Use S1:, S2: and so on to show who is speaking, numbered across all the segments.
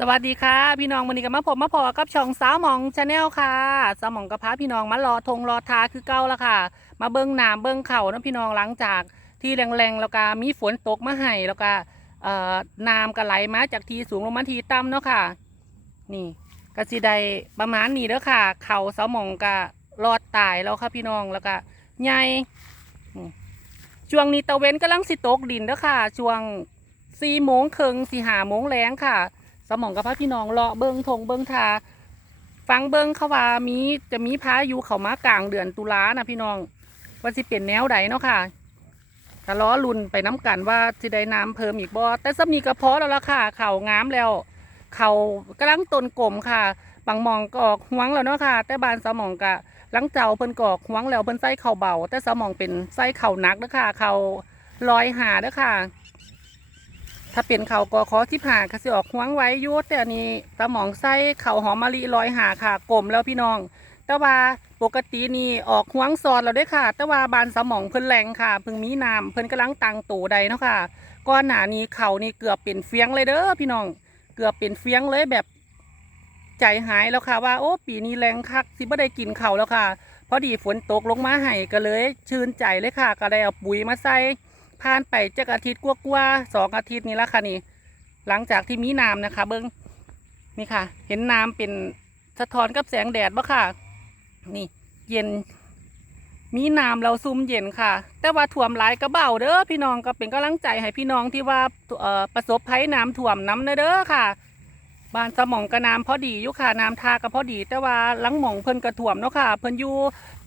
S1: สวัสดีค่ะ พี่น้องวันนี้ก็มาผมมาพอกับช่องสาวหมองชาแนลค่ะสาวหมองกับพาพี่น้องมารอทงรอทาคือเก้าแล้วค่ะ มาเบิ้งน้ำเบิ้งเข่านะพี่น้องหลังจากที่แรงๆแล้วก็มีฝนตกมาให้แล้วก็เอ่อน้ำก็ไหลมาจากทีสูงลงมาทีต่ำเนาะค่ะ นี่ก็สิได้ประมาณนี้เด้อค่ะ เข่าสาวหมองก็รอดตายแล้วค่ะพี่น้องแล้วก็ใหญ่ช่วงนี้ตะเวนกำลังสิตกดินเด้อค่ะ ช่วงสี่โมงครึ่งสี่หาโมงแรงค่ะ สมองกับพระพี่น้องเลาะเบิงทงเบิงทาฟังเบิงเขาว่ามีจะมีพายุเขามากลางเดือนตุลานะพี่น้องว่าสิเปลี่ยนแนวใดเนาะค่ะถ้าล้อลุนไปน้ำกันว่าสิได้น้ำเพิ่มอีกบ่แต่สำนีกระเพาะแล้วล่ะค่ะ เข่างามแล้ว เข่ากำลังต้นกลมค่ะบางมองกอกหวงแล้วเนาะค่ะ แต่บานสมองกะหลังเจ้าเพิ่นกอกหวงแล้วเพิ่นใส่เข่าเบา แต่สมองเป็นใส่เข่าหนักเด้อค่ะ เข่าลอยหาเด้อค่ะ ถ้าเป็นเขาก็ขอที่ผ่าก็สิออกห้วงไว้ยุแต่อันนี้สมองไส้เขาหอมมะลิลอยหาค่ะกลมแล้วพี่น้อง แต่ว่าปกตินี่ออกห้วงซอนแล้วเด้วยค่ะ แต่ว่าบานสมองเพิ่นแรงค่ะเพิ่งมีน้ำเพิ่นกำลังตังตูใดเนาะค่ะก้อนหนานี้เขานี่เกือบเป็นเฟียงเลยเด้อพี่น้อง เกือบเป็นเฟียงเลยแบบใจหายแล้วค่ะว่าโอ้ปีนี้แรงคักสิบ่ได้กินเขาแล้วค่ะพอดีฝนตกลงมาให้ก็เลย ชื่นใจเลยค่ะ ก็ได้เอาปุ๋ยมาใส่ ผ่านไปจักอาทิตย์กว่าๆสองอาทิตย์นี้ล้วค่ะนี่ หลังจากที่มีน้ำนะคะ เบิ้งนี่ค่ะ เห็นน้ำเป็นสะท้อนกับแสงแดดบ่ค่ะ นี่ เย็น มีน้ำเราซุ่มเย็นค่ะ แต่ว่าถ่วมหลายกระเบ้าเด้อพี่น้องก็เป็นกำลังใจให้พี่น้องที่ว่าประสบภัยน้ำท่วมน้ำเด้อค่ะบ้านสมองกระน้ำพอดีอยู่ค่ะน้ำทาก็พอดี แต่ว่าหลังหมองเพิ่นกระถ่วมเนาะค่ะ เพิ่นอยู่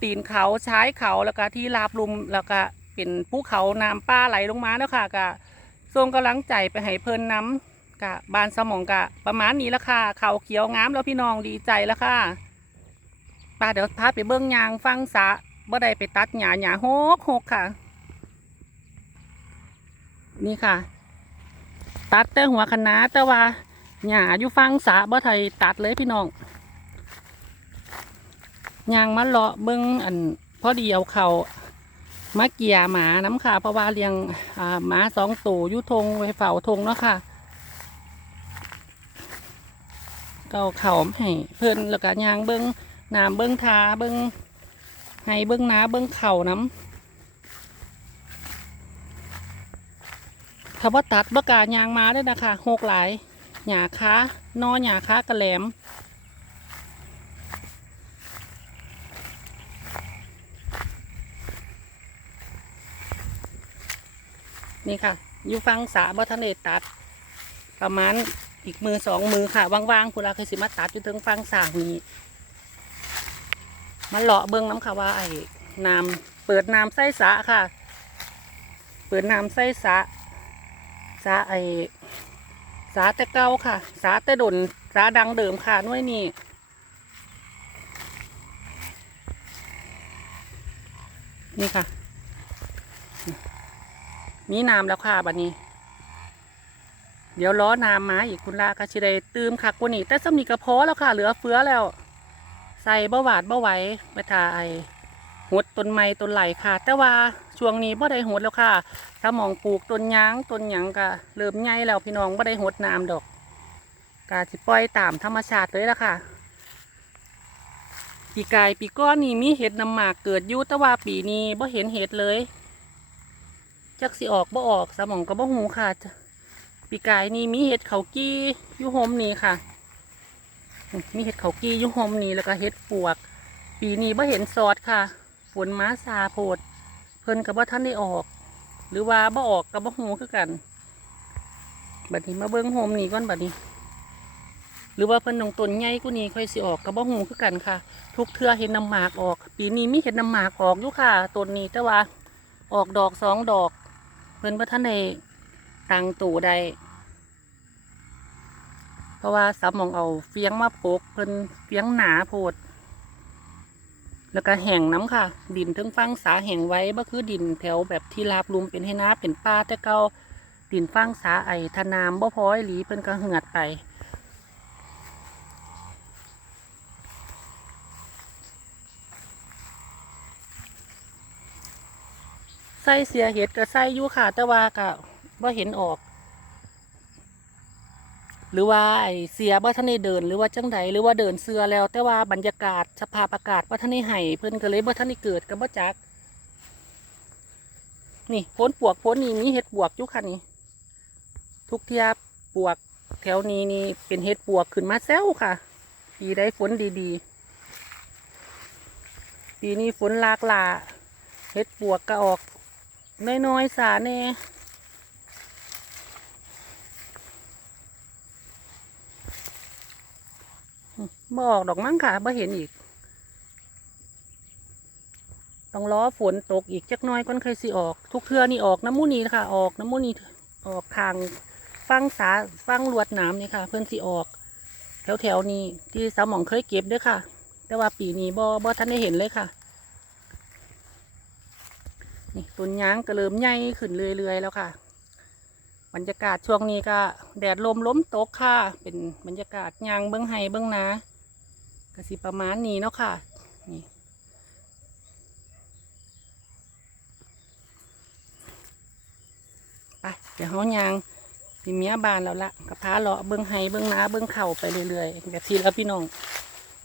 S1: ตีนเขาใช้เขาแล้วก็ที่ลาบลุมแล้วก็ เป็นภูเขาน้ำป้าไหลลงมาเนาะค่ะก็ส่งกำลังใจไปให้เพลินน้ำกะบานสมองกะประมาณนี้ละค่ะเขาเขียวงามแล้วพี่น้องดีใจแล้วค่ะป้าเดี๋ยวพาไปเบิ้งยางฟังสะบ่ได้ไปตัดหญ้าหญ้าโฮกโฮกค่ะ นี่ค่ะ ตัดแต่หัวคณะน้าแต่ว่าหญ้าอยู่ฟังสะบ่ไทยตัดเลยพี่น้องยางมาเลาะเบิ้งอันพอดีเอาเขา มาเกียหมาน้ำค่ะ เพราะว่าเลี้ยงหมาสองตัวยู่ทงไว้เฝ้าทงเนาะค่ะก็เอาเขาให้เพิ่นแล้วก็ยางเบิ้งน้ำเบิ้งทาเบิ้งให้เบิ้งน้าเบิ้งเข่าน้ำถ้าว่าตัดบกายางมาได้นะคะหกหลายหยาค้านอหยาค้ากระแหลม นี่ค่ะ อยู่ฟังสาบัทะเลตัด ประมาณอีกมือสองมือค่ะว่างๆคุณลาเคยสิมาตัดอยู่ถึงฟังสานี้มาเลาะเบิ้องน้ำค่ะว่าไอ้น้ำเปิดน้ำไส้สาค่ะ เปิดน้ำไส้สาสาไอ้สาแต่เก่าค่ะ สาแต่ดนสาดังเดิมค่ะน้วยนี่นี่ค่ะ มีน้ำแล้วค่ะบัดนี้ เดี๋ยวล้อน้ำมาอีกคุณลาก็ชิไดตืมค่ะกว่านี้แต่สำนีกระเพาะแล้วค่ะ เหลือเฟือแล้ว ใส่บ่หวาดบ่ไหวไปทาไอหดต้นไม้ต้นไหลค่ะ แต่ว่าช่วงนี้บ่ได้หดแล้วค่ะ ถ้ามองปลูกต้นยางต้นหยังก็เริ่มใหญ่แล้วพี่น้องบ่ได้หดน้ำดอกกาสิปล่อยตามธรรมชาติเลยละค่ะ ปีกายปีก้อนนี่มีเห็ดนำหมากเกิดอยู่แต่ว่าปีนี้บ่เห็นเห็ดเลย จักสิออกบ่ออกสมองก็บ่หูค่ะ ปีกายนี่มีเห็ดเขากี้อยุโฮมนี่ค่ะ มีเห็ดเขากี้อยุโฮมนี่แล้วก็เห็ดปวก ปีนี้บ่เห็นซอดค่ะฝนม้าซาโพด เพิ่นกับว่าท่านได้ออก หรือว่าบ่ออกกับบ่หูคือกันบัดนี้มาเบิ้งโฮมนี่ก่อนบัดนี้ หรือว่าเพิ่นนงต้นใหญ่กูนี่ค่อยสิออกกับบ่หูคือกันค่ะ ทุกเทื่อเห็นน้ำหมากออก ปีนี้มีเห็นน้ำหมากออกอยู่ค่ะต้นนี้แต่ว่าออกดอกสองดอก เพิ่นว่าท่านได้ตังตูใดเพราะว่าสามองเอาเฟียงมาปกเพิ่นเฟียงหนาโพด แล้วก็แห่งน้ำค่ะ ดินทั้งฟังสาแห่งไว้ก็คือดินแถวแบบที่ราบลุมเป็นให้นาเป็นป้าแต่เก่าดินฟังสาไอทนามบ่พออีหลีเพิ่นก็เหือดไป ใส่เสียเห็ดก็ใส่อยู่ค่ะแต่ว่าก็บ่เห็นออก หรือว่าไอเสียบ่ทันได้เดิน หรือว่าจังใดหรือว่าเดินเสือแล้ว แต่ว่าบรรยากาศสภาพอากาศบ่ทันได้ให้เพิ่นก็เลยบ่ทันได้เกิดก็บ่จัก นี่พ้นปวกพ้นนี่มีเห็ดปวกอยู่ค่ะนี่ทุกเทียปวกแถวนี้นี่เป็นเห็ดปวกขึ้นมาแซวค่ะปีได้ฝนดีๆ ปีนี้ฝนลากลาเห็ดปวกก็ออก น้อยๆสาแน่บ่ออกดอกมั้งค่ะบ่เห็นอีก ต้องรอฝนตกอีกจักน้อยก่อนเคยสิออก ทุกเทือนี่ออกน้ำมูนีค่ะ ออกน้ำมูนีออกทางฟังสาฟังลวดน้ำนี่ค่ะ เพื่อนสิออก แถวแถวๆนี้ที่สาวหมองเคยเก็บด้วยค่ะ แต่ว่าปีนี้บ่บ่ท่านได้เห็นเลยค่ะ นี่ต้นยางก็เริ่มใหญ่ขึ้นเรื่อยๆแล้วค่ะ บรรยากาศช่วงนี้ก็ แดดลมล้มตกค่ะ เป็นบรรยากาศยางเบื้องไห้เบื้องนาก็สิประมาณนี้เนาะค่ะ นี่ไปเดี๋ยวเขายางสิเมียบานแล้วละกระพาเลาะเบื้องไห้เบื้องนาเบื้องเข่าไปเรื่อยๆแบบทีแล้วพี่น้อง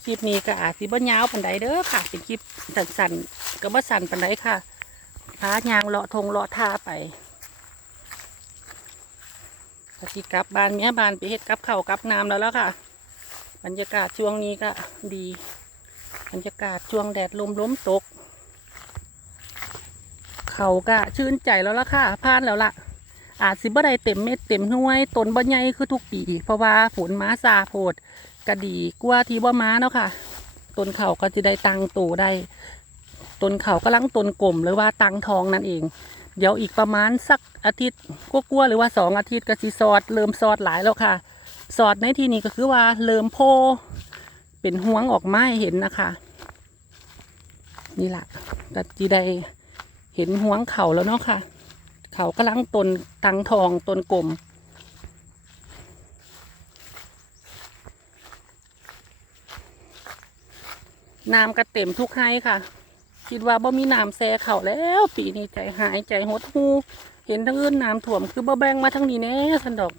S1: คลิปนี้ก็อาจสิบ่ยาวปันใดเด้อค่ะ เป็นคลิปสั้นๆก็บ่สั้นปันใดค่ะ พายางเลาะทงเลาะท่าไปกสิกลับบ้านเมียบานไปเฮ็ดกับเข้ากับน้ำแล้วแล้วค่ะ บรรยากาศช่วงนี้ก็ดี บรรยากาศช่วงแดดลมล้มตก เขาก็ชื่นใจแล้วล่ะค่ะผ่านแล้วล่ะ อาจสิบ่ได้เต็มเม็ดเต็มหน่วยต้นบ่ใหญ่คือทุกปี เพราะว่าฝนมาซาโพดก็ดีกว่าที่บ่มาเนาะค่ะต้นเขาก็จะได้ตังโตได้ ต้นเขากำลังต้นกลมหรือว่าตังทองนั่นเอง เดี๋ยวอีกประมาณสักอาทิตย์กลัวๆหรือว่าสองอาทิตย์ก็สิซอด เริ่มซอดหลายแล้วค่ะซอดในที่นี้ก็คือว่าเริ่มโพเป็นห่วงออกไม้เห็นนะคะนี่แหละก็จีได้เห็นห่วงเขาแล้วเนาะค่ะ เขากำลังตนตังทองตนกลมน้ำกระเต็มทุกให้ค่ะ คิดว่าบ่มีน้ำแซ่เขาแล้ว ปีนี้ใจหายใจหดหูเห็นทั้งอื่นน้ำท่วมคือบ่แบ่งมาทั้งนี้แน่สันดอก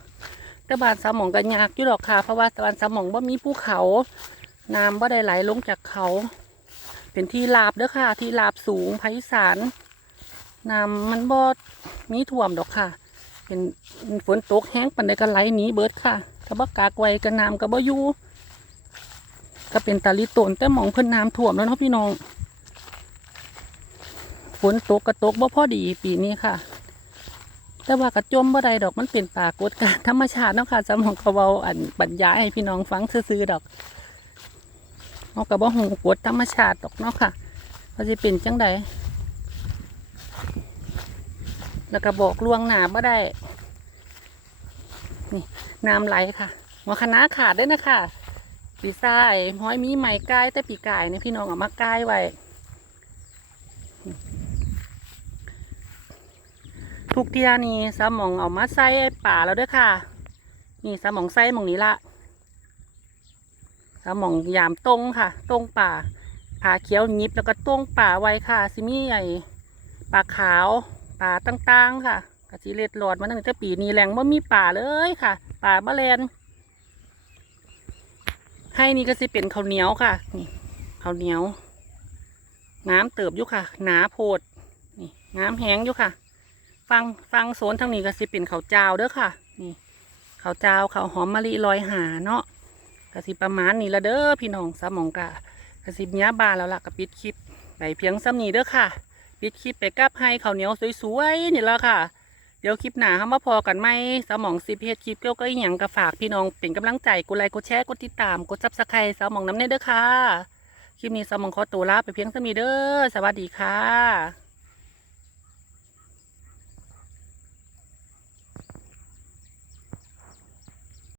S1: แต่บ้านสามองก็ยากอยู่ดอกค่ะเพราะว่าบ้านสามองบ่มีภูเขาน้ำบ่ได้ไหลลงจากเขา เป็นที่ลาบเด้อค่ะ ที่ลาบสูงภาคอีสานน้ำมันบ่มีท่วมดอกค่ะ เป็นฝนตกแห้งปันใดก็ไหลหนีเบิดค่ะถ้าบ่กากไว้ก็น้ำก็บ่อยู่ก็เป็นตาลิตนแต่หมองเพิ่นน้ำท่วมแล้วเนาะพี่น้อง นตกก็ตกบ่พอดีปีนี้ค่ะ แต่ว่ากระจมบ่ได้ดอกมันเป็นปรากฏการธรรมชาติเนาะค่ะจำของเขาเว้าอันบรรยายให้พี่น้องฟังซื่อดอกเอากระบ่หูกฎธรรมชาติดอกเนาะค่ะว่าจะเป็นจังใดแล้วก็บอกลวงหนาบ่ได้ นี่น้ำไหลค่ะหัวคณะขาดด้วยนะคะปีซ่ายห้อยมีไหม้กายแต่ปีกายเนี่ยพี่น้องเอามากายไว้ ทุกเทียนี่สมองเอามาใส่ป่าแล้วด้วยค่ะ นี่สมองใส่มองนี้ละสมองยามตรงค่ะ ตรงป่าผาเขียวยิบแล้วก็ตรงป่าไว้ค่ะซิมีไอป่าขาวป่าต่างๆค่ะกะจิเล็ดหลอดมาตั้งแต่ปีนี้แรงว่ามีป่าเลยค่ะ ป่าบะแลนให้นี่ก็สิเป็นข้าวเหนียวค่ะ นี่ข้าวเหนียวน้ำเติบอยู่ค่ะ หนาโพดนี่น้ำแห้งอยู่ค่ะ ฟังฟังโซนทางนี้ก็สิเป็นข้าวเจ้าเด้อค่ะ นี่ข้าวเจ้าข้าวหอมมะลิลอยหาเนาะก็สิประมาณนี้ละเด้อพี่น้องสามองกะก็สิเนี้ยบานแล้วล่ะก็ปิดคลิปไปเพียงซ้ำนี้เด้อค่ะปิดคลิปไปกับให้ข้าวเหนียวสวยๆนี่ละค่ะ เดี๋ยวคลิปหน้าเขามาพอกันไหมสมองสิเพจคลิปเกี่ยวกับอย่างก็ฝากพี่น้องเป็นกำลังใจกดไลค์กดแชร์กดติดตามกดซับสไครต์สมองน้ำเน่เด้อค่ะคลิปนี้สมองขอตัวลาไปเพียงเท่านี้เด้อสวัสดีค่ะ